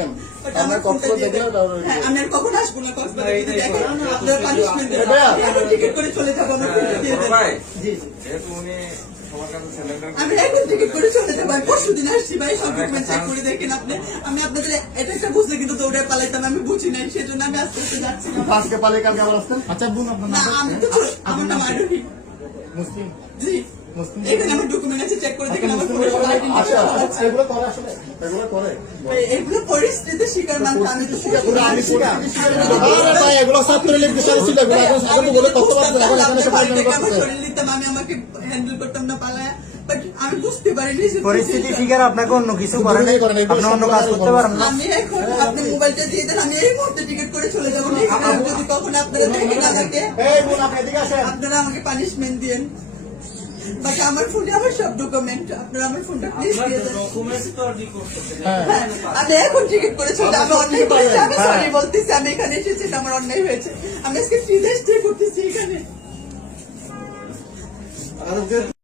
দেখেন আমার কষ্ট দেখলে আমি আর কখন আসবো না কক্সবাজার দেখেন আপনারা পানিশমেন্ট টিকিট করে চলে যাবো না দিয়ে দেন জি আমি এখন টিকিট করে চলে যাবো পরশু দিন আসছি ভাই সব ডকুমেন্ট চেক করে দেখেন আপনি আমি আপনাদের এটা একটা বুঝলে কিন্তু দৌড়ে পালাইতাম আমি বুঝি নাই সেজন্য আমি আস্তে আস্তে যাচ্ছি আজকে পালাই কালকে আবার আসতেন আচ্ছা বোন আপনার না আমি তো আমার নাম আরোহী মুসলিম জি এখানে আমার ডকুমেন্ট আছে চেক করে দেখেন আমার এগুলো করে আসলে এগুলো করে এগুলো পরিস্থিতি শিকার মানুষ আমি তো শিকার আমি শিকার ভাই এগুলো ছাত্রলীগ বিষয় ছিল এগুলো এখন আগে তো বলে কত বার এখন এখানে সবাই শরীর নিতাম আমি আমাকে হ্যান্ডেল করতাম না পালায়া বাট আমি বুঝতে পারিনি পরিস্থিতি শিকার আপনাকে অন্য কিছু করেন আপনি অন্য কাজ করতে পারেন না আমি এখন আপনি মোবাইলটা দিয়ে দেন আমি এই মুহূর্তে টিকিট করে চলে যাবো যদি কখন আপনারা দেখেন আমাকে এই বোন আপনি এদিকে আসেন আপনারা আমাকে পানিশমেন্ট দিয়েন বাকি আমার ফোনে আমার সব ডকুমেন্ট আপনারা আমার ফোনটা প্লিজ দিয়ে দেন আমি এখন টিকিট করে চলে আমি অন্যায় করেছি আমি সরি বলতেছি আমি এখানে এসেছি আমার অন্যায় হয়েছে আমি আজকে 3 ডেজ স্টে করতেছি এখানে